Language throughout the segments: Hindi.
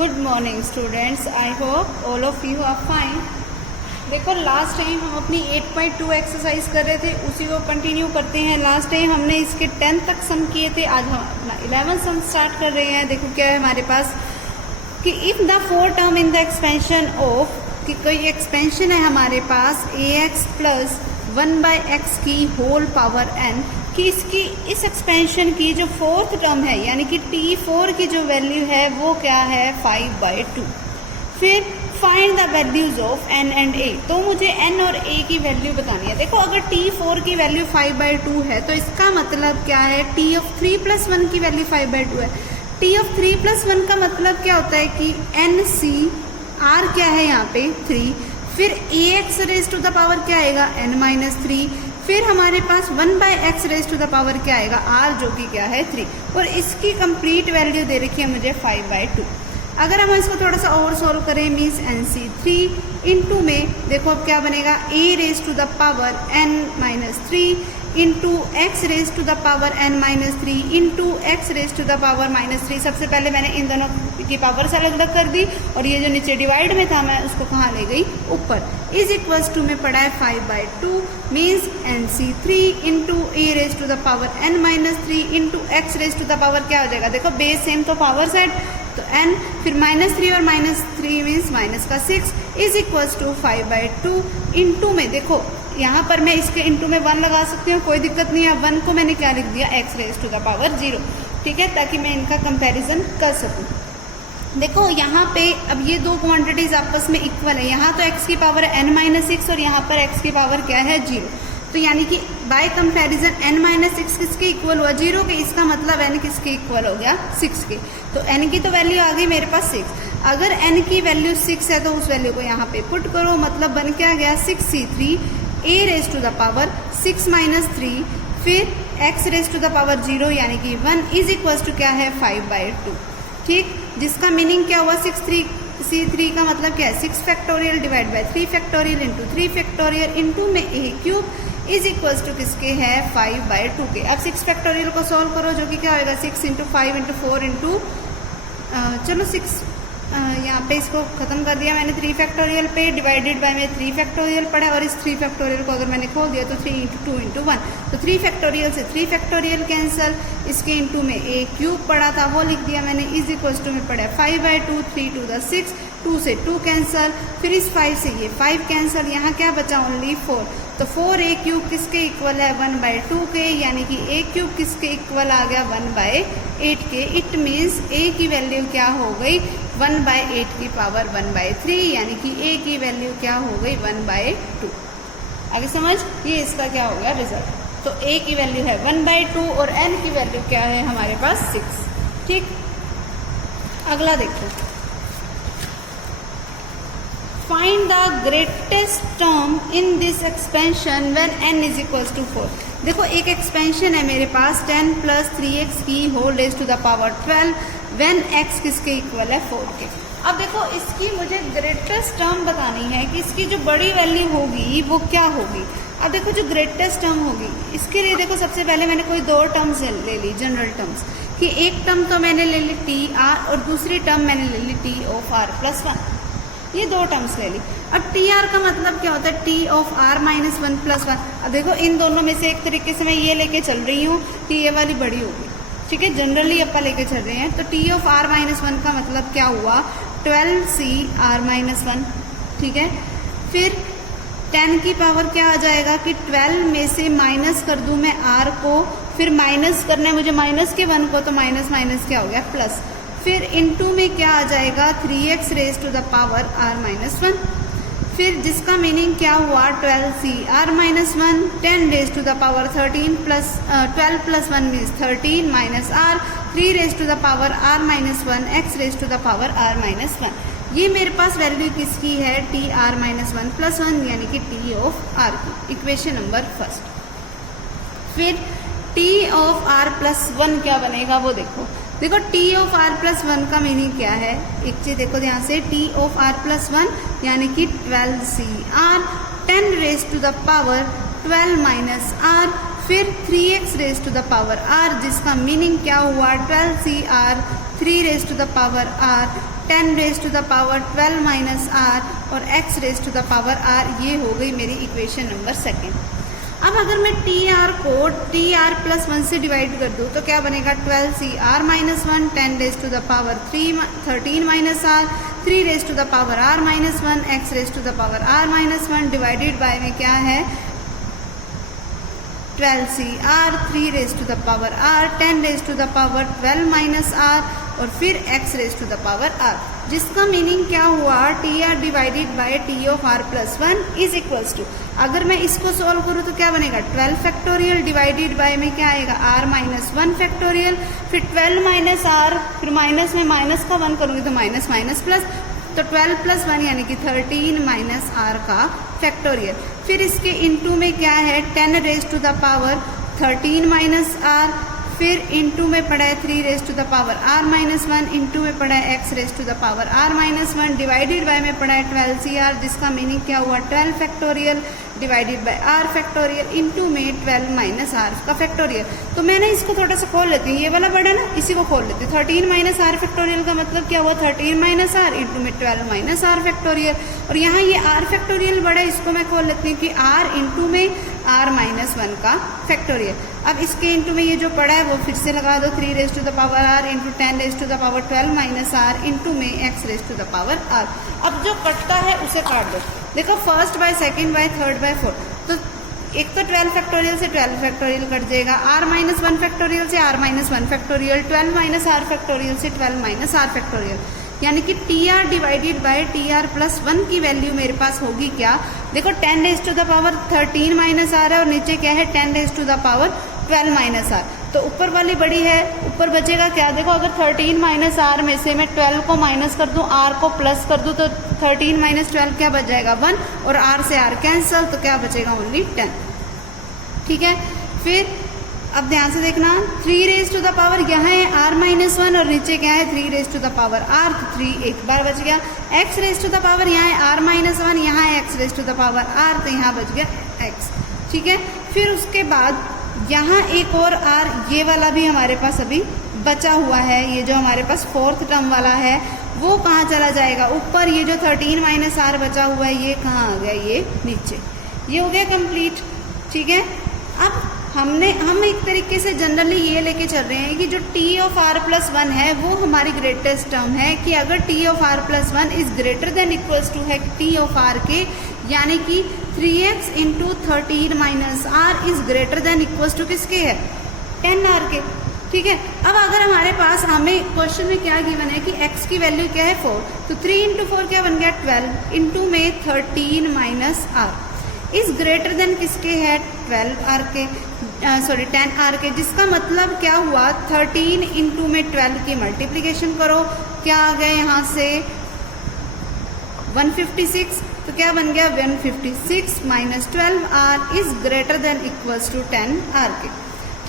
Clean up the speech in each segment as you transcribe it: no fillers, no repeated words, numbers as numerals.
Good morning students, I hope all of you are fine. देखो लास्ट टाइम हम अपनी 8.2 एक्सरसाइज कर रहे थे, उसी को कंटिन्यू करते हैं। लास्ट टाइम हमने इसके 10 तक सम किए थे, आज हम अपना 11 सम स्टार्ट कर रहे हैं। देखो क्या है हमारे पास कि if the four term in the expansion of, कि कोई एक्सपेंशन है हमारे पास ax प्लस 1/x की होल पावर n, कि इसकी इस एक्सपेंशन की जो फोर्थ टर्म है यानी कि t4 की जो वैल्यू है वो क्या है 5/2। फिर find the values of n and a, तो मुझे n और a की वैल्यू बतानी है। देखो अगर t4 की वैल्यू 5/2 है तो इसका मतलब क्या है, t ऑफ 3 + 1 की वैल्यू 5/2 है। t ऑफ 3 + 1 का मतलब क्या होता है कि nc, r क्या है यहाँ पे 3, फिर ax raise to the power क्या आएगा n-3, फिर हमारे पास 1/x raise to the power क्या आएगा r, जो कि क्या है 3, और इसकी कंप्लीट वैल्यू दे रखी है मुझे 5/2। अगर हम इसको थोड़ा सा और सॉल्व करें मीन्स nc3 इंटू में देखो अब क्या बनेगा a raise to the power n-3 into x raise to the power n-3 into x raise to the power -3। सबसे पहले मैंने इन दोनों की पावर से अलग अलग कर दी और ये जो नीचे डिवाइड में था मैं उसको कहाँ ले गई ऊपर। इज इक्वल्स टू में पड़ा है 5/2 means nc3 into a raise to the power n-3 into x raise to the power क्या हो जाएगा, देखो बेस सेम तो पावर साइड तो n, फिर -3 और -3 means -6 is equals to 5/2 into में देखो यहाँ पर मैं इसके इंटू में 1 लगा सकती हूँ, कोई दिक्कत नहीं है। 1 को मैंने क्या लिख दिया x raise to the power 0, ठीक है, ताकि मैं इनका कंपैरिजन कर सकूँ। देखो यहाँ पे अब ये दो क्वांटिटीज आपस में इक्वल है, यहाँ तो x की पावर n-6 और यहाँ पर x की पावर क्या है 0, तो यानी कि बाय कंपैरिजन n-6 किसके इक्वल हुआ 0 के, इसका मतलब n किसके इक्वल हो गया 6 के। तो n की तो वैल्यू आ गई मेरे पास 6, अगर n की वैल्यू 6 है तो उस वैल्यू को यहाँ पे पुट करो, मतलब बन क्या गया 6c3 a raise to the power 6 - 3 फिर x raise to the power 0 यानी कि 1 इज इक्वल्स टू क्या है 5/2, ठीक, जिसका मीनिंग क्या हुआ 6c3 का मतलब क्या है 6 factorial divide by 3 factorial into 3 factorial into में a cube is equals to किसके है 5/2 के। अब 6 फैक्टोरियल को सॉल्व करो जो कि क्या होगा 6 × 5 × 4 इंटू चलो 6 यहाँ पे इसको खत्म कर दिया मैंने 3 फैक्टोरियल पे, डिवाइडेड बाय में 3 फैक्टोरियल पड़ा और इस 3 फैक्टोरियल को अगर मैंने खोल दिया तो 3 × 2 × 1, तो 3 फैक्टोरियल से 3 फैक्टोरियल कैंसिल, इसके इंटू में a क्यूब पड़ा था वो लिख दिया मैंने, इज इक्वल्स टू में पड़ा 5/2, 3 × 2 = 6, 2 से 2 कैंसिल, फिर इस 5 से ये 5 कैंसिल, यहाँ क्या बचा ओनली 4, तो 4a क्यूब किसके इक्वल है 1/2 के, यानी कि a क्यूब किसके इक्वल आ गया 1/8 के। इट मीन्स a की वैल्यू क्या हो गई 1/8 की पावर 1/3, यानी कि a की वैल्यू क्या हो गई 1/2। आगे समझ, ये इसका क्या हो गया रिजल्ट। तो a की वैल्यू है 1/2 और n की वैल्यू क्या है हमारे पास 6, ठीक। अगला देखो, find the greatest term in this expansion when n is equals to 4। देखो एक एक्सपेंशन है मेरे पास 10 + 3x की whole raise to the power 12 when x किसके इक्वल है 4 के। अब देखो इसकी मुझे ग्रेटेस्ट टर्म बतानी है कि इसकी जो बड़ी वैल्यू होगी वो क्या होगी। अब देखो जो ग्रेटेस्ट टर्म होगी इसके लिए देखो सबसे पहले मैंने कोई 2 टर्म्स ले ली जनरल टर्म्स, कि एक टर्म तो मैंने ले ली tr और दूसरी टर्म मैंने ले ली t ऑफ r + 1, ये 2 टर्म्स ले ली। अब tr का मतलब क्या होता है t ऑफ r - 1 + 1। अब देखो इन दोनों में से एक तरीके से मैं ये लेके चल रही हूँ कि ये वाली बड़ी होगी, ठीक है, जनरली अपन लेके चल रहे हैं। तो t ऑफ r - 1 का मतलब क्या हुआ 12c r - 1, ठीक है। फिर 10 की पावर क्या आ जाएगा कि 12 में से माइनस कर दूं मैं r को, फिर माइनस करना है मुझे माइनस के 1 को, तो माइनस माइनस क्या हो गया प्लस, फिर इंटू में क्या आ जाएगा 3x raise to the power r - 1, फिर जिसका मीनिंग क्या हुआ 12c r - 1, 10 raise to the power 13 plus 12 + 1 means 13 minus r, 3 raise to the power r - 1, x raise to the power r - 1। ये मेरे पास वैल्यू किसकी है tr - 1 + 1 यानी कि t ऑफ r की, इक्वेशन नंबर फर्स्ट। फिर t ऑफ r + 1 क्या बनेगा वो देखो t ऑफ r + 1 का मीनिंग क्या है, एक चीज देखो ध्यान से, t ऑफ r + 1 यानी कि 12cr, 10 raise to the power 12 minus r, फिर 3x raise to the power r, जिसका मीनिंग क्या हुआ 12cr, 3 raise to the power r, 10 raise to the power 12 minus r और x raise to the power r। ये हो गई मेरी इक्वेशन नंबर सेकेंड। अब अगर मैं टी आर को टी आर प्लस 1 से डिवाइड कर दूँ तो क्या बनेगा 12cr minus 1, 10 raise to the power 13 minus r, 3 raise to the power r minus 1, x raise to the power r minus 1 divided by में क्या है 12cr, 3 raise to the power r, 10 raise to the power 12 minus r और फिर x raise to the power r, जिसका मीनिंग क्या हुआ t r divided by t of r plus 1 is equals to, अगर मैं इसको सोल्व करूँ तो क्या बनेगा 12 फैक्टोरियल डिवाइडेड बाय में क्या आएगा r माइनस 1 फैक्टोरियल, फिर 12 माइनस r, फिर माइनस में माइनस का 1 करूँगी तो माइनस माइनस प्लस, तो 12 प्लस 1 यानी कि 13 माइनस r का फैक्टोरियल। फिर इसके इनटू में क्या है 10 raise to the power 13 minus r, फिर इनटू में पड़ा है 3 raise to the power r minus 1, into में पड़ा है x raise to the power r minus 1 divided by में पड़ा है 12cr, जिसका मीनिंग क्या हुआ 12 factorial divided by r factorial into में 12 माइनस r का फैक्टोरियल। तो मैंने इसको थोड़ा सा खोल लेती हूँ, ये वाला बड़ा ना इसी को खोल लेती हूँ। 13 माइनस r फैक्टोरियल का मतलब क्या हुआ 13 माइनस r इंटू में 12 माइनस r फैक्टोरियल, और यहाँ ये r फैक्टोरियल बड़ा है इसको मैं खोल लेती हूँ कि r इंटू में r माइनस 1 का फैक्टोरियल। अब इसके इंटू में ये जो पड़ा है वो फिर से लगा दो 3 raise to the power r into 10 raise to the power 12 minus r into में x raise to the power r। अब जो कटता है उसे काट दो, देखो first by second by third by fourth, तो एक तो 12 फैक्टोरियल से 12 फैक्टोरियल कट जाएगा, r माइनस 1 फैक्टोरियल से r minus 1 factorial, 12 minus r factorial से 12 माइनस r फैक्टोरियल, यानी कि t r divided by t r plus 1 की वैल्यू मेरे पास होगी क्या, देखो 10 raise to the power 13 minus r है और नीचे क्या है 10 raise to the power 12 minus r, तो ऊपर वाली बड़ी है, ऊपर बचेगा क्या, देखो अगर 13 माइनस आर में से मैं 12 को माइनस कर दूं r को प्लस कर दूं तो 13 माइनस 12 क्या बच जाएगा 1 और r से r कैंसिल, तो क्या बचेगा ओनली 10। ठीक है, फिर अब ध्यान से देखना 3 रेज टू द पावर यहाँ है r माइनस 1 और नीचे क्या है 3 raise to the power r, तो 3 एक बार बच गया, x raise to the power यहाँ है r माइनस 1, यहाँ है x raise to the power r, तो यहाँ बच गया x। ठीक है, फिर उसके बाद यहाँ एक और r, ये वाला भी हमारे पास अभी बचा हुआ है, ये जो हमारे पास फोर्थ टर्म वाला है वो कहाँ चला जाएगा ऊपर, ये जो 13 माइनस r बचा हुआ है ये कहाँ आ गया, ये नीचे, ये हो गया कंप्लीट। ठीक है, अब हम एक तरीके से जनरली ये लेके चल रहे हैं कि जो टी ऑफ आर प्लस 1 है वो हमारी ग्रेटेस्ट टर्म है, कि अगर t of r plus 1 is greater than equals to है टी ऑफ आर के, यानी कि 3x into 13 minus r is greater than equals to किसके है 10r के। ठीक है, अब अगर हमारे पास हमें क्वेश्चन में क्या गिवन है कि x की वैल्यू क्या है 4, तो 3 इंटू 4 क्या बन गया 12 इंटू में 13 minus r is greater than किसके है 12r के, सॉरी 10r के, जिसका मतलब क्या हुआ 13 इंटू में 12 की मल्टीप्लीकेशन करो, क्या आ गया यहाँ से 156, तो क्या बन गया 156 minus 12r is greater than equals to 10r के।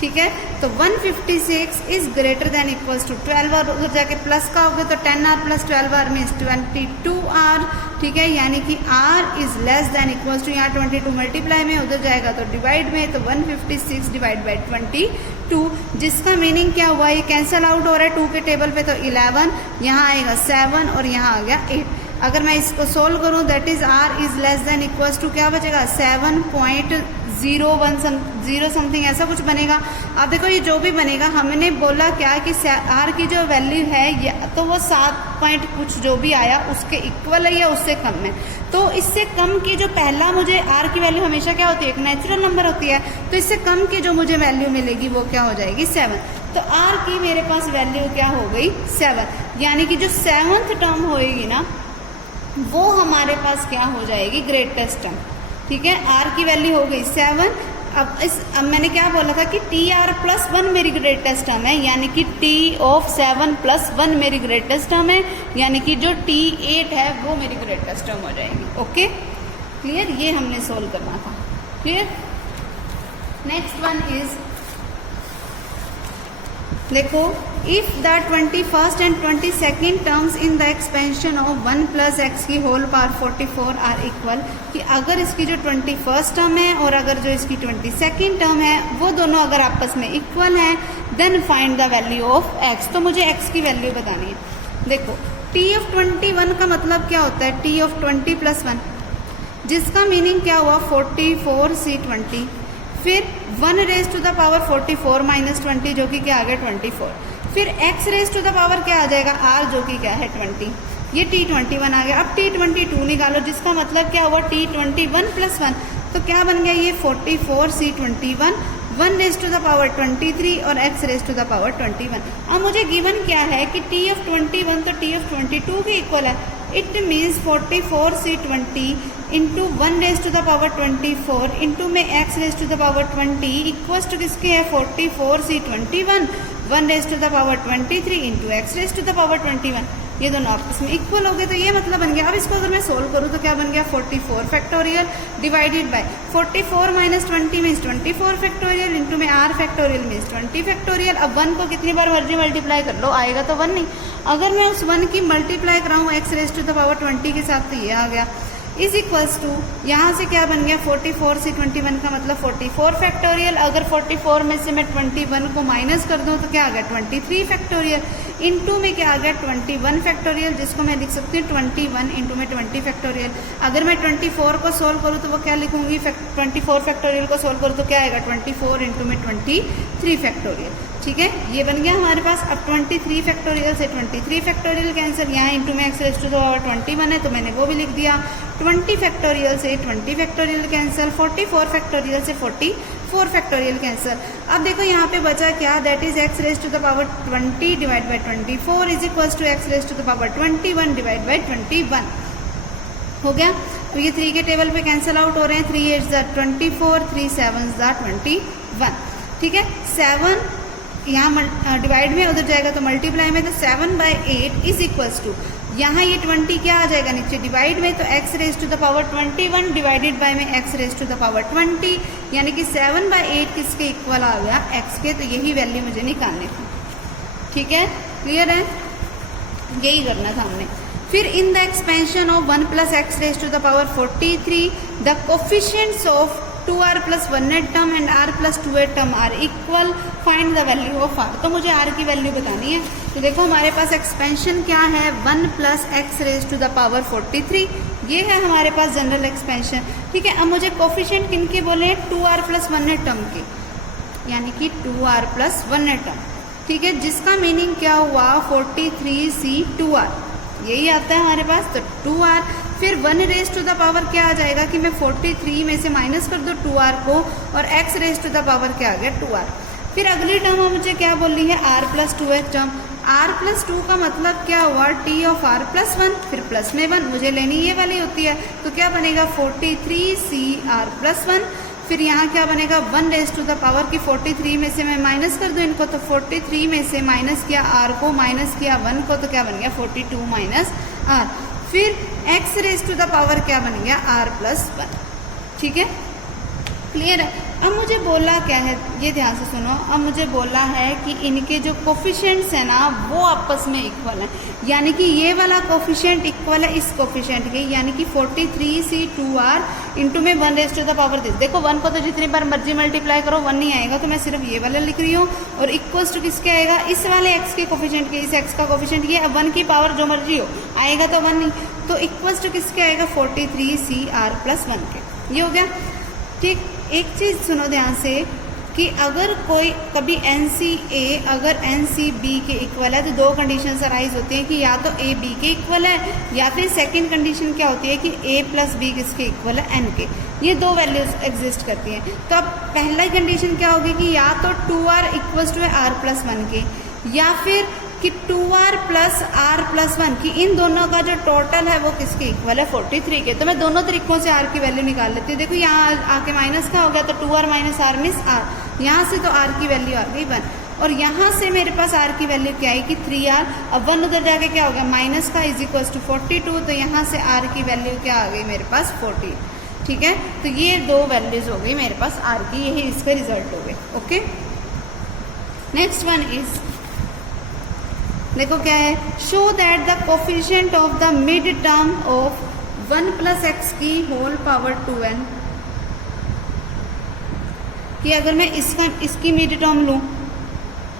ठीक है, तो 156 is greater than equals to 12r, उधर जाके प्लस का होगा तो 10r plus 12r means 22r। ठीक है, यानी कि r is less than equals to, यहाँ 22 मल्टीप्लाई में, उधर जाएगा तो डिवाइड में, तो 156 डिवाइड बाई 22, जिसका मीनिंग क्या हुआ, ये कैंसल आउट हो रहा है 2 के टेबल पे, तो 11, यहाँ आएगा 7 और यहाँ आ गया 8। अगर मैं इसको सोल्व करूँ that is r is less than equals to क्या बचेगा 7.01 समथिंग ऐसा कुछ बनेगा। अब देखो ये जो भी बनेगा, हमने बोला क्या कि r की जो वैल्यू है या तो वो 7 पॉइंट कुछ जो भी आया उसके इक्वल है या उससे कम है, तो इससे कम की जो पहला मुझे r की वैल्यू हमेशा क्या होती है, एक नेचुरल नंबर होती है, तो इससे कम की जो मुझे वैल्यू मिलेगी वो क्या हो जाएगी 7, तो r की मेरे पास वैल्यू क्या हो गई 7, यानी कि जो 7th टर्म होएगी ना वो हमारे पास क्या हो जाएगी ग्रेटेस्ट टर्म। ठीक है, r की वैल्यू हो गई 7। अब मैंने क्या बोला था कि टी आर प्लस 1 मेरी ग्रेटेस्ट टर्म है, यानी कि टी ऑफ 7 प्लस 1 मेरी ग्रेटेस्ट टर्म है, यानी कि जो टी 8 है वो मेरी ग्रेटेस्ट टर्म हो जाएगी। ओके क्लियर, ये हमने सोल्व करना था। क्लियर, नेक्स्ट वन इज देखो, if the 21st and 22nd terms in the expansion of 1 plus x की होल पावर 44 आर इक्वल, कि अगर इसकी जो 21st टर्म है और अगर जो इसकी 22nd टर्म है वो दोनों अगर आपस में इक्वल हैं, then find the value of x. तो मुझे एक्स की वैल्यू बतानी है। देखो t ऑफ 21 का मतलब क्या होता है, t ऑफ 20 प्लस 1, जिसका मीनिंग क्या हुआ 44c20, फिर 1 raise to the power 44 minus 20 जो कि क्या आ गया 24, फिर x raise to the power क्या आ जाएगा r जो कि क्या है 20, ये t21 आ गया। अब t22 निकालो जिसका मतलब क्या हुआ t21 प्लस 1, तो क्या बन गया ये 44c21, 1 raise to the power 23 और x raise to the power 21। अब मुझे गिवन क्या है कि t ऑफ 21 तो t ऑफ 22 के इक्वल है, it means 44c20 into 1 raise to the power 24 into में x raise to the power 20 equals to किसके है 44c21, 1 raise to the power 23 into x raise to the power 21, ये दोनों आपस में इक्वल हो गए, तो ये मतलब बन गया। अब इसको अगर मैं सोल्व करूँ तो क्या बन गया 44 factorial divided bye 44 minus 20 means 24 factorial into में r फैक्टोरियल मीन्स 20 फैक्टोरियल। अब 1 को कितनी बार मर्जी मल्टीप्लाई कर लो, आएगा तो 1 नहीं। अगर मैं उस 1 की मल्टीप्लाई कराऊँ x raise to the power 20 के साथ तो ये आ गया, इज इक्वल्स टू यहाँ से क्या बन गया 44c21 का मतलब 44 फैक्टोरियल। अगर 44 में से मैं 21 को माइनस कर दूँ तो क्या आ गया 23 फैक्टोरियल, इंटू में क्या आ गया 21 फैक्टोरियल, जिसको मैं लिख सकती हूँ 21 इंटू में 20 फैक्टोरियल। अगर मैं 24 को सोल्व करूँ तो वो क्या लिखूंगी 24 फैक्टोरियल को सोल्व करूँ तो क्या आएगा 24 इंटू में 23 फैक्टोरियल। ठीक है, ये बन गया हमारे पास। अब 23 फैक्टोरियल से 23 फैक्टोरियल कैंसिल, यहाँ इंटू में x raise to the power 21 है तो मैंने वो भी लिख दिया। 20 फैक्टोरियल से 20 फैक्टोरियल कैंसिल, 44 फैक्टोरियल से 44 फैक्टोरियल कैंसिल। अब देखो यहाँ पे बचा क्या, that is x raise to the power 20 divide by 24 is equals to x raise to the power 21 divide by 21 हो गया। तो ये 3 के टेबल पे कैंसिल आउट हो रहे हैं, 3 8 ज़ा 24, 3 7 ज़ा 21। ठीक है, 7 यहाँ डिवाइड में उधर जाएगा तो मल्टीप्लाई में, तो 7 बाई 8 इज इक्वल्स टू यहाँ ये 20 क्या आ जाएगा नीचे डिवाइड में, तो x raise to the power 21 divided by में x raise to the power 20, यानी कि 7 बाई 8 किसके इक्वल आ गया x के, तो यही वैल्यू मुझे निकालनी थी। ठीक है, क्लियर है, यही करना था हमने। फिर in the expansion of 1 plus x raise to the power 43 the coefficients of 2r plus 1 term and r plus 2 term are equal, find the value of r। तो मुझे r की वैल्यू बतानी है। तो देखो हमारे पास एक्सपेंशन क्या है 1 plus x raise to the power 43, ये है हमारे पास जनरल एक्सपेंशन। ठीक है, अब मुझे कोफिशिएंट किन के बोले हैं 2r प्लस 1 टर्म के, यानी कि 2r प्लस 1 टर्म। ठीक है, जिसका मीनिंग क्या हुआ 43c2r, यही आता है हमारे पास। तो 2r फिर 1 रेज टू द पावर क्या आ जाएगा कि मैं 43 में से माइनस कर दूँ 2r को, और x raise to the power क्या आ गया 2r। फिर अगली टर्म मुझे क्या बोल रही है r plus 2h term. r plus 2 का मतलब क्या हुआ t ऑफ r प्लस 1, फिर प्लस में 1 मुझे लेनी ये वाली होती है, तो क्या बनेगा 43cr प्लस 1। फिर यहाँ क्या बनेगा 1 रेज टू द पावर की 43 में से मैं माइनस कर दूँ इनको, तो 43 में से माइनस किया r को, माइनस किया 1 को, तो क्या बन गया 42 माइनस r। फिर x raise to the power क्या बन गया r प्लस 1। ठीक है, क्लियर है। अब मुझे बोला क्या है, ये ध्यान से सुनो। अब मुझे बोला है कि इनके जो कोफिशिएंट्स है ना वो आपस में इक्वल है, यानी कि ये वाला कोफिशिएंट इक्वल है इस कोफिशिएंट के, यानी कि 43c2r इंटू में 1 raise to the power this. देखो 1 को तो जितनी बार मर्जी मल्टीप्लाई करो 1 नहीं आएगा, तो मैं सिर्फ ये वाला लिख रही हूँ, और इक्वल्स टू किसके आएगा इस वाले x के कोफिशिएंट के, इस x का कोफिशिएंट ये। अब 1 की पावर जो मर्जी हो आएगा तो 1 नहीं, तो इक्वल्स टू किसके आएगा 43cr प्लस 1 के। ये हो गया। ठीक, एक चीज़ सुनो ध्यान से कि अगर कोई कभी NCA अगर NCB के इक्वल है तो 2 कंडीशन अराइज होती हैं कि या तो A B के इक्वल है, या फिर सेकंड कंडीशन क्या होती है कि A प्लस B किसके इक्वल है N के। ये 2 वैल्यूज एग्जिस्ट करती हैं। तो अब पहला कंडीशन क्या होगी कि या तो 2r equals to r plus 1 के, या फिर कि 2r प्लस r प्लस 1 की इन दोनों का जो टोटल है वो किसके इक्वल है 43 के। तो मैं दोनों तरीकों से r की वैल्यू निकाल लेती हूँ। देखो यहाँ आके माइनस का हो गया तो 2r minus r miss r, यहाँ से तो r की वैल्यू आ गई 1, और यहाँ से मेरे पास r की वैल्यू क्या है कि 3r। अब 1 उधर जाके क्या हो गया माइनस का इज इक्वल्स टू 42, तो यहाँ से r की वैल्यू क्या आ गई मेरे पास 40। ठीक है, तो ये 2 वैल्यूज हो गई मेरे पास r की, यही इसका रिजल्ट हो गए। ओके, नेक्स्ट वन इज, देखो क्या है, show that the coefficient of the mid term of 1 plus x की होल पावर 2n, कि अगर मैं इसकी मिड टर्म लूँ,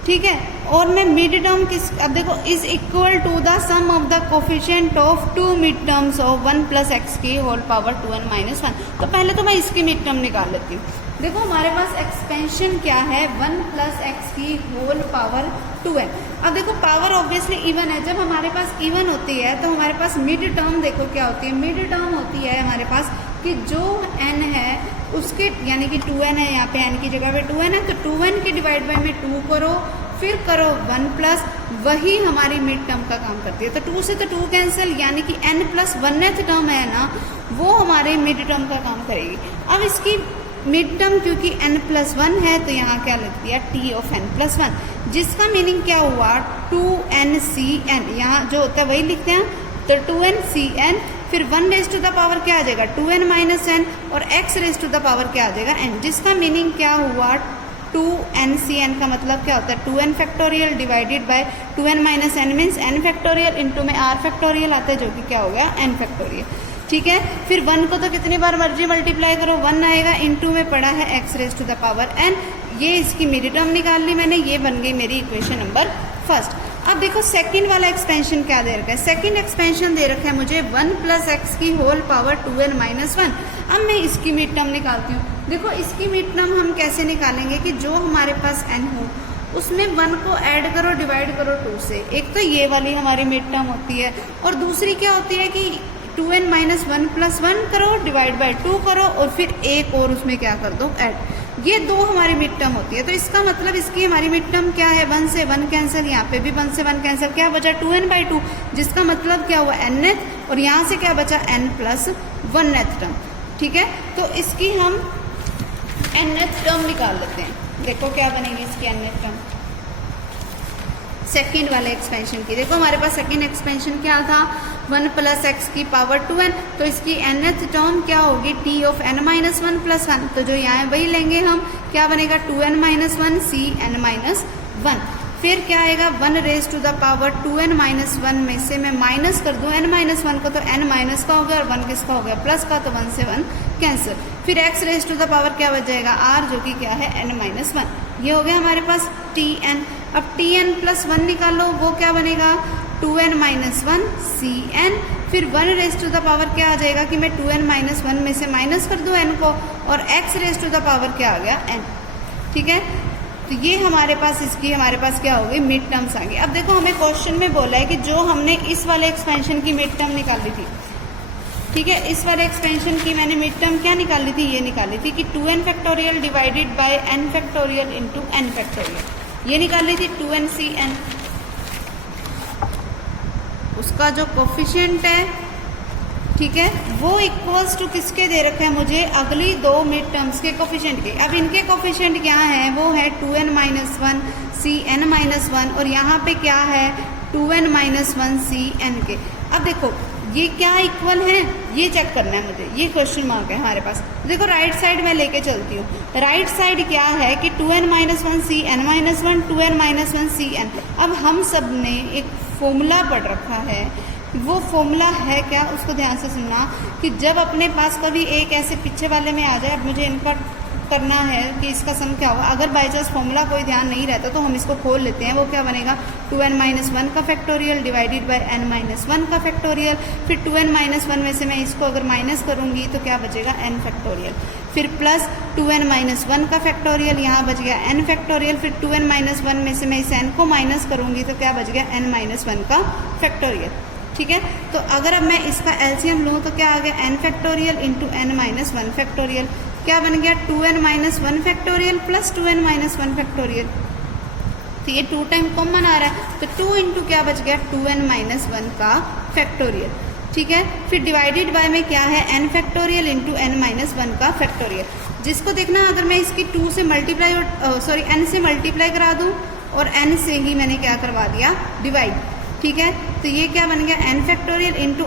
ठीक है, और मैं मिड टर्म किस, अब देखो is equal to the sum of the coefficient of two mid terms of 1 plus x की होल पावर 2n माइनस 1। तो पहले तो मैं इसकी मिड टर्म निकाल लेती हूँ। देखो हमारे पास एक्सपेंशन क्या है, 1 प्लस एक्स की होल पावर 2n। अब देखो पावर ऑब्वियसली इवन है, जब हमारे पास इवन होती है तो हमारे पास मिड टर्म देखो क्या होती है, मिड टर्म होती है हमारे पास कि जो n है उसके, यानी कि 2n है, यहाँ पे n की जगह पे 2n है, तो 2n के डिवाइड बाय में 2 करो, फिर करो 1 प्लस, वही हमारी मिड टर्म का काम करती है। तो 2 से तो 2 कैंसिल, यानी कि n प्लस 1th टर्म है ना, वो हमारे मिड टर्म का काम करेगी। अब इसकी मिड टर्म क्योंकि n प्लस 1 है तो यहाँ क्या लिख दिया t ऑफ n प्लस 1, जिसका मीनिंग क्या हुआ 2nCn, यहाँ जो होता है वही लिखते हैं, तो 2nCn, फिर 1 रेज टू द पावर क्या आ जाएगा 2n माइनस n, और x raise to the power क्या आ जाएगा n, जिसका मीनिंग क्या हुआ 2nCn का मतलब क्या होता है 2n factorial divided bye 2n minus n means n factorial, into में r फैक्टोरियल आता है जो कि क्या हो गया n फैक्टोरियल। ठीक है, फिर 1 को तो कितनी बार मर्जी मल्टीप्लाई करो 1 आएगा, इंटू में पड़ा है x raise to the power n। ये इसकी मिड टर्म निकाल ली मैंने, ये बन गई मेरी इक्वेशन नंबर फर्स्ट। अब देखो सेकंड वाला एक्सपेंशन क्या दे रखा है, सेकंड एक्सपेंशन दे रखा है मुझे 1 प्लस एक्स की होल पावर 2n माइनस 1। अब मैं इसकी मिड टर्म निकालती हूँ। देखो इसकी मिड टर्म हम कैसे निकालेंगे कि जो हमारे पास n हो उसमें 1 को ऐड करो, डिवाइड करो 2 से। एक तो ये वाली हमारी मिड टर्म होती है, और दूसरी क्या होती है कि 2n माइनस 1 प्लस 1 करो, डिवाइड बाय 2 करो, और फिर एक और उसमें क्या कर दो ऐड। ये दो हमारी मिड टर्म होती है। तो इसका मतलब इसकी हमारी मिड टर्म क्या है, 1 से 1 कैंसिल, यहाँ पे भी 1 से 1 कैंसिल, क्या बचा 2n बाई 2, जिसका मतलब क्या हुआ nth, और यहाँ से क्या बचा n प्लस 1th टर्म। ठीक है, तो इसकी हम nth टर्म निकाल लेते हैं। देखो क्या बनेगी इसकी nth टर्म सेकेंड वाले एक्सपेंशन की। देखो हमारे पास सेकेंड एक्सपेंशन क्या था 1 प्लस एक्स की पावर 2n, तो इसकी nth टर्म क्या होगी t of n minus 1 plus 1, तो जो यहाँ है वही लेंगे हम, क्या बनेगा 2n माइनस 1 cn माइनस 1। फिर क्या आएगा 1 raise to the power 2n minus 1 में से मैं माइनस कर दूं n माइनस 1 को, तो n माइनस का हो गया, और 1 किसका हो गया प्लस का, तो 1 से 1 कैंसिल। फिर x raise to the power क्या बच जाएगा r, जो कि क्या है n माइनस 1। ये हो गया हमारे पास tn। अब tn प्लस 1 निकालो, वो क्या बनेगा 2n माइनस 1 cn, फिर 1 रेज टू द पावर क्या आ जाएगा कि मैं 2n माइनस 1 में से माइनस कर दूं n को, और x raise to the power क्या आ गया n। ठीक है, तो ये हमारे पास क्या हो गई मिड टर्म्स आ गई। अब देखो हमें क्वेश्चन में बोला है कि जो हमने इस वाले एक्सपेंशन की मिड टर्म निकाली थी, ठीक है, इस वाले एक्सपेंशन की मैंने मिड टर्म क्या निकाली थी, ये निकाली थी कि 2n factorial divided by n factorial into n factorial, ये निकाली थी 2nCn। उसका जो कोफिशिएंट है, ठीक है, वो इक्वल्स टू किसके दे रखा है मुझे, अगली दो मिड टर्म्स के कोफिशिएंट के। अब इनके कोफिशिएंट क्या है, वो है 2n माइनस 1 cn माइनस 1, और यहाँ पे क्या है 2n माइनस 1 cn के। अब देखो ये क्या इक्वल है, ये चेक करना है मुझे, ये क्वेश्चन मार्क है हमारे पास। देखो राइट साइड में लेके चलती हूँ, राइट साइड क्या है कि 2n minus 1 cn minus 1 2n minus 1 cn। अब हम सब ने एक फॉर्मूला पढ़ रखा है, वो फॉर्मूला है क्या, उसको ध्यान से सुनना, कि जब अपने पास कभी एक ऐसे पीछे वाले में आ जाए, अब मुझे इनका करना है कि इसका सम क्या होगा। अगर बाई चांस फॉर्मूला कोई ध्यान नहीं रहता तो हम इसको खोल लेते हैं। वो क्या बनेगा 2n माइनस 1 का factorial divided by n minus 1 का फैक्टोरियल, फिर 2n माइनस 1 में से मैं इसको अगर माइनस करूंगी तो क्या बचेगा n फैक्टोरियल, फिर प्लस 2n माइनस 1 का फैक्टोरियल, यहाँ बच गया n फैक्टोरियल, फिर 2n माइनस 1 में से मैं इस n को माइनस करूंगी तो क्या बच गया n माइनस 1 का फैक्टोरियल। ठीक है, तो अगर अब मैं इसका एलसीएम लूँ तो क्या आ गया n factorial into n minus 1 factorial, क्या बन गया 2n minus 1 factorial plus 2n minus 1 factorial. तो ये 2 टाइम कॉमन आ रहा है, तो 2 इंटू क्या बच गया 2n माइनस 1 का फैक्टोरियल। ठीक है, फिर डिवाइडेड बाय में क्या है n factorial into n minus 1 का फैक्टोरियल, जिसको देखना अगर मैं इसकी 2 से मल्टीप्लाई n से मल्टीप्लाई करा दूँ और n से ही मैंने क्या करवा दिया डिवाइड। ठीक है, तो ये क्या बन गया n factorial into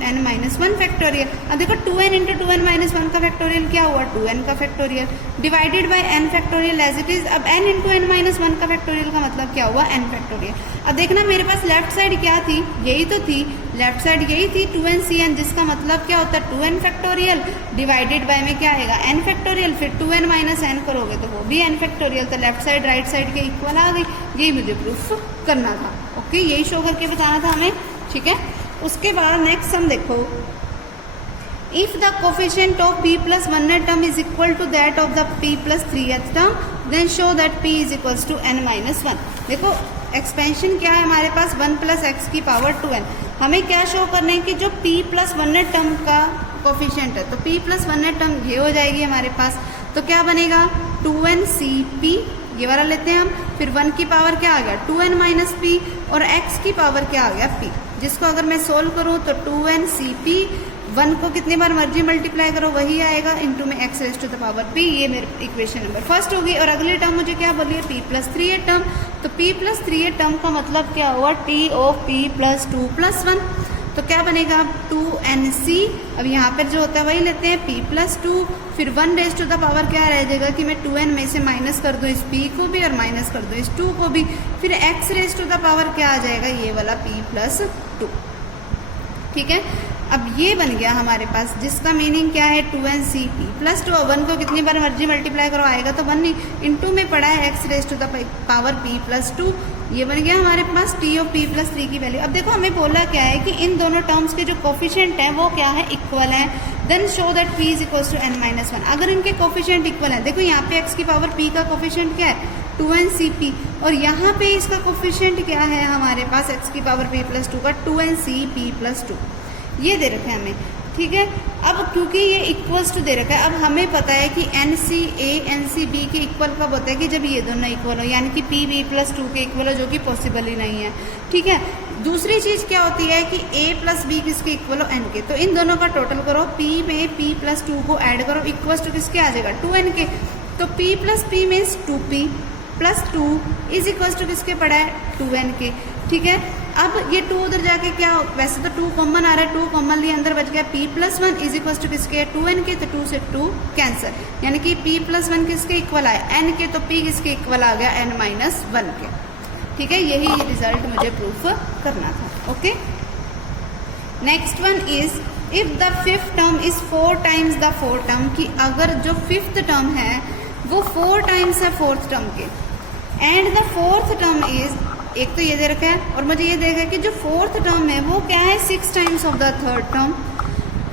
n minus 1 factorial. अब देखो 2n इंटू 2n माइनस 1 का फैक्टोरियल क्या हुआ 2n का factorial divided by n factorial as it is. अब n इंटू n माइनस 1 का फैक्टोरियल का मतलब क्या हुआ n फैक्टोरियल। अब देखना मेरे पास लेफ्ट साइड क्या थी, यही तो थी लेफ्ट साइड यही थी 2n जिसका मतलब क्या होता है 2n फैक्टोरियल डिवाइडेड बाय में क्या आएगा n फैक्टोरियल, फिर 2n माइनस n करोगे तो वो भी n फैक्टोरियल, तो लेफ्ट साइड राइट साइड के इक्वल आ गई। यही मुझे प्रूफ करना था। ओके, यही शो करके बताना था हमें। ठीक है, उसके बाद नेक्स्ट सम देखो, if the coefficient of p plus 1th term is equal to that of the p plus 3th term then show that p is equals to n minus 1। देखो एक्सपेंशन क्या है हमारे पास 1 प्लस एक्स की पावर 2n। हमें क्या शो करना है कि जो p प्लस 1th टर्म का कोफिशिएंट है, तो p प्लस 1th टर्म ये हो जाएगी हमारे पास, तो क्या बनेगा 2ncp, ये वाला लेते हैं हम, फिर 1 की पावर क्या आ गया 2n माइनस p और x की पावर क्या आ गया p, जिसको अगर मैं सोल्व करूँ तो 2ncp 1 को कितनी बार मर्जी मल्टीप्लाई करो वही आएगा, इंटू में x raise to the power p। ये मेरे इक्वेशन नंबर फर्स्ट होगी। और अगली टर्म मुझे क्या बोलिए p प्लस 3 टर्म, तो p प्लस 3 टर्म का मतलब क्या हुआ t of p plus 2 plus 1, तो क्या बनेगा 2nc। अब यहाँ पर जो होता है वही लेते हैं p प्लस 2, फिर 1 रेज टू द पावर क्या रह जाएगा कि मैं 2n में से माइनस कर दूँ इस p को भी और माइनस कर दूँ इस 2 को भी, फिर x raise to the power क्या आ जाएगा ये वाला p प्लस 2। ठीक है, अब ये बन गया हमारे पास, जिसका मीनिंग क्या है 2ncp प्लस 2, 1 को कितनी बार मर्जी मल्टीप्लाई करो आएगा तो 1 नहीं, इंटू में पड़ा है x raise to the power p plus 2। ये बन गया हमारे पास t ऑफ p प्लस 3 की वैल्यू। अब देखो हमें बोला क्या है कि इन दोनों टर्म्स के जो कोफिशिएंट है वो क्या है इक्वल है, then show that p is equal to n minus 1। अगर इनके कोफिशिएंट इक्वल है, देखो यहाँ पे x की पावर p का कोफिशिएंट क्या है 2ncp और यहाँ पे इसका कोफिशिएंट क्या है हमारे पास x की पावर p प्लस 2 का 2ncp प्लस 2, ये दे रखा है हमें। ठीक है, अब क्योंकि ये इक्वल्स टू दे रखा है, अब हमें पता है कि NCA NCB के इक्वल कब होता है कि जब ये दोनों इक्वल हो, यानी कि PB प्लस 2 के इक्वल हो, जो कि पॉसिबल ही नहीं है। ठीक है, दूसरी चीज़ क्या होती है कि A प्लस B किसके इक्वल हो n के, तो इन दोनों का टोटल करो, P में P प्लस 2 को ऐड करो, इक्वल्स टू किसके आ जाएगा 2n के, तो P plus P means 2P plus 2 is equals to किसके पड़ा है 2n के। ठीक है, अब ये 2 उधर जाके क्या, वैसे तो 2 कॉमन आ रहा है, 2 कॉमन लिए अंदर बच गया p plus 1 is equal to किसके 2n के, तो 2 से 2 कैंसर, यानी कि p प्लस 1 किसके इक्वल आया n के, तो p किसके इक्वल आ गया n माइनस 1 के। ठीक है, यही रिजल्ट मुझे प्रूफ करना था। Okay, next one is if the fifth term is 4 times the fourth term, कि अगर जो फिफ्थ टर्म है वो 4 टाइम्स है फोर्थ टर्म के, and the fourth term is, एक तो ये दे रखा है और मुझे ये देखा है कि जो फोर्थ टर्म है वो क्या है 6 times of the third term,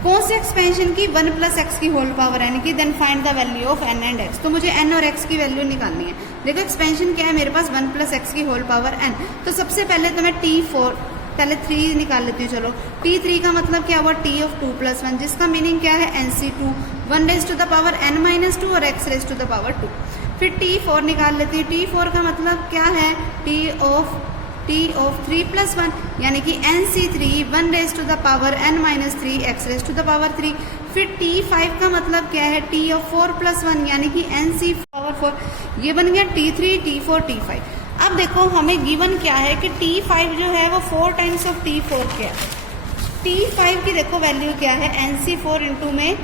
कौन से एक्सपेंशन की 1 प्लस एक्स की होल पावर यानी कि then find the value of n and x। तो मुझे n और x की वैल्यू निकालनी है। देखो एक्सपेंशन क्या है मेरे पास 1 प्लस एक्स की होल पावर n, तो सबसे पहले तो मैं t4 पहले 3 निकाल लेती हूँ। चलो t3 का मतलब क्या हुआ t ऑफ 2 प्लस 1, जिसका मीनिंग क्या है nc2 1 raise to the power n minus 2 और x raise to the power 2। फिर t4 निकाल लेती हूँ, t4 का मतलब क्या है t ऑफ 3 प्लस 1 यानी कि nc3 1 raise to the power n minus 3 x raise to the power 3। फिर t5 का मतलब क्या है t ऑफ 4 प्लस 1 यानी कि nc पावर 4। ये बन गया t3 t4 t5। अब देखो हमें गिवन क्या है कि t5 जो है वो 4 टाइम्स ऑफ t4 क्या है, t5 की देखो वैल्यू क्या है nc4 इंटू में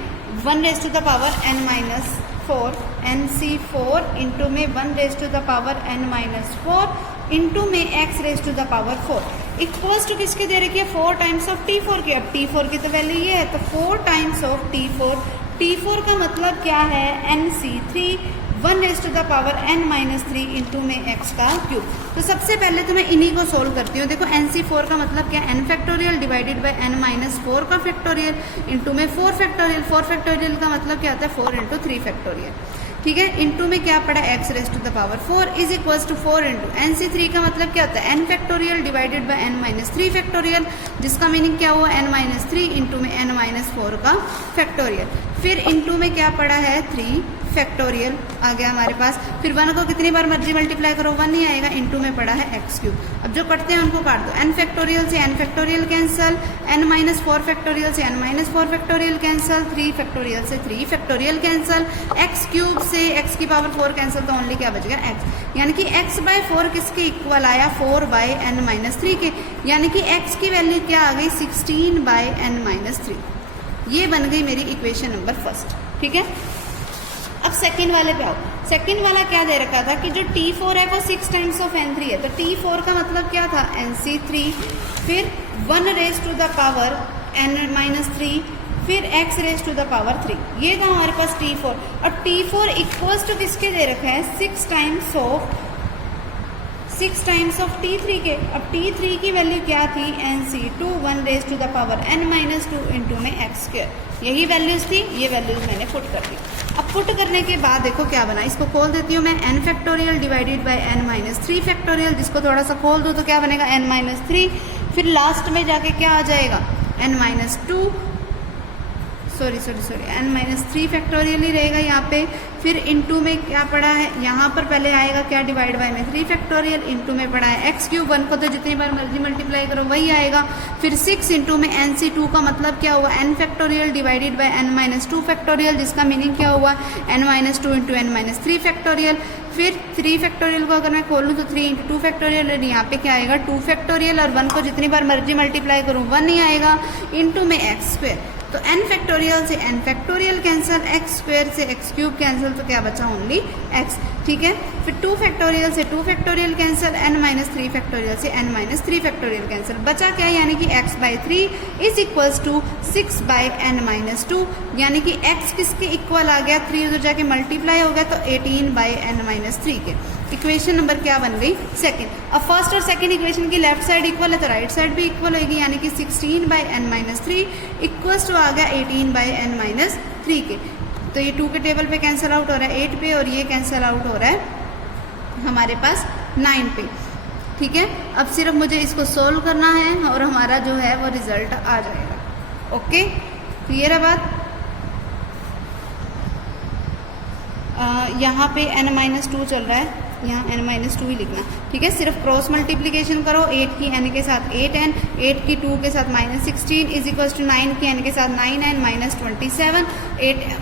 1 raise to the power n minus 4, nc4 into में 1 raise to the power n minus 4 into में x raise to the power 4 equals to किसके दे रखी है 4 टाइम्स ऑफ t4 की। अब t4 की तो वैल्यू ये है, तो 4 टाइम्स ऑफ t4 का मतलब क्या है nc3 1 raise to the power n minus 3 into में x का क्यूब। तो सबसे पहले तो मैं इन्हीं को सोल्व करती हूँ। देखो nc4 का मतलब क्या n factorial divided by n minus 4 का फैक्टोरियल इंटू में 4 फैक्टोरियल। 4 फैक्टोरियल का मतलब क्या होता है 4 इंटू 3 फैक्टोरियल। ठीक है, इंटू में क्या पड़ा x raise to the power 4 is equals to 4 into nc3 का मतलब क्या होता है n factorial divided by n minus 3 factorial, जिसका मीनिंग क्या हुआ n माइनस 3 इंटू में n माइनस 4 का फैक्टोरियल। फिर इंटू में क्या पड़ा है 3 फैक्टोरियल आ गया हमारे पास। फिर 1 को कितनी बार मर्जी मल्टीप्लाई करो 1 नहीं आएगा, इंटू में पड़ा है x क्यूब। अब जो कटते हैं उनको काट दो, n फैक्टोरियल से n factorial cancel, n minus 4 factorial से n minus 4 factorial cancel, 3 factorial से 3 फैक्टोरियल कैंसल, x क्यूब से x की पावर 4 कैंसल, तो ओनली क्या बच गया x, यानी कि x बाय 4 किसके इक्वल आया 4 बाय n माइनस 3 के, यानी कि x की वैल्यू क्या आ गई 16 बाय n माइनस 3। ये बन गई मेरी इक्वेशन नंबर फर्स्ट। ठीक है, अब सेकंड वाले पे आओ। सेकंड वाला क्या दे रखा था कि जो t4 है वो 6 टाइम्स ऑफ n3 है, तो t4 का मतलब क्या था nc3 फिर 1 raise to the power n-3, फिर x raise to the power 3। ये था हमारे पास T4। और T4 इक्वल्स टू किसके दे रखा है, 6 टाइम्स ऑफ T3 के। अब T3 की वैल्यू क्या थी, NC2 1 raise to the power n-2 into में x²। यही वैल्यूज थी, ये वैल्यूज मैंने पुट कर दी। अब पुट करने के बाद देखो क्या बना, इसको खोल देती हूँ मैं, n factorial divided bye n-3 factorial, जिसको थोड़ा सा खोल दो तो क्या बनेगा n-3, फिर लास्ट में जाके क्या आ जाएगा n-2, सॉरी n-3 फैक्टोरियल ही रहेगा यहाँ पे। फिर इनटू में क्या पड़ा है, यहाँ पर पहले आएगा क्या, डिवाइड बाय में 3 फैक्टोरियल, इनटू में पड़ा है x³, 1 को तो जितनी बार मर्जी मल्टीप्लाई करो वही आएगा। फिर 6 इंटू में NC2 का मतलब क्या हुआ, n factorial divided bye n-2 factorial, जिसका मीनिंग क्या हुआ n-2 इंटू n-3 फैक्टोरियल। फिर 3 फैक्टोरियल को अगर मैं खोलूँ तो 3 इंटू 2 फैक्टोरियल, और यहाँ पे क्या आएगा 2 फैक्टोरियल, और 1 को जितनी बार मर्जी मल्टीप्लाई करूँ 1 ही आएगा, इंटू में x²। तो n फैक्टोरियल से n फैक्टोरियल कैंसिल, x² से x³ कैंसिल, तो क्या बचा ओनली x, ठीक है। फिर 2 फैक्टोरियल से 2 फैक्टोरियल कैंसिल, n-3 फैक्टोरियल से n-3 फैक्टोरियल कैंसिल, बचा क्या, यानी कि x/3 is equals to 6/n-2, यानी कि x किसके इक्वल आ गया, 3 उधर जाके मल्टीप्लाई हो गया तो 18/n-3 के। इक्वेशन नंबर क्या बन गई, सेकंड। अब फर्स्ट और सेकंड इक्वेशन की लेफ्ट साइड इक्वल है तो राइट साइड भी इक्वल होगी, यानी कि 16/n-3 इक्वल्स टू आ गया 18/n-3 के। तो ये 2 के टेबल पे कैंसिल आउट हो रहा है 8 पे, और ये कैंसिल आउट हो रहा है हमारे पास 9 पे, ठीक है। अब सिर्फ मुझे इसको सोल्व करना है और हमारा जो है वो रिजल्ट आ जाएगा। ओके, क्लियर है बात। यहाँ पे n-2 चल रहा है, यहाँ n-2 ही लिखना, ठीक है। सिर्फ क्रॉस मल्टीप्लीकेशन करो, 8 की n के साथ 8n, 8 की 2 के साथ -16 इज इक्वल्स टू 9 की n के साथ 9n -27,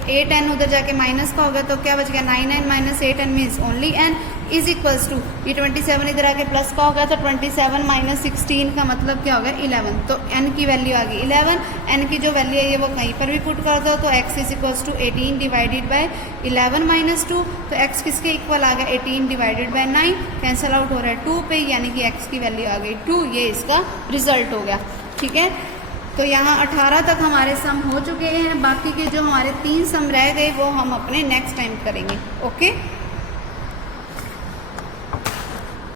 8n उधर जाके माइनस का होगा तो क्या बच गया 9n minus 8n means only n is equals to, ये 27 इधर आके प्लस का होगा तो 27 माइनस 16 का मतलब क्या होगा 11, तो n की वैल्यू आ गई 11। n की जो वैल्यू है ये वो कहीं पर भी पुट कर दो तो x is equals to 18 divided by 11 minus 2, तो x किसके इक्वल आ गया 18 डिवाइडेड बाय 9, कैंसिल आउट हो रहा है 2 पे, यानी कि x की वैल्यू आ गई 2, ये इसका रिजल्ट हो गया, ठीक है। तो यहाँ 18 तक हमारे सम हो चुके हैं, बाकी के जो हमारे 3 सम रह गए वो हम अपने नेक्स्ट टाइम करेंगे। ओके।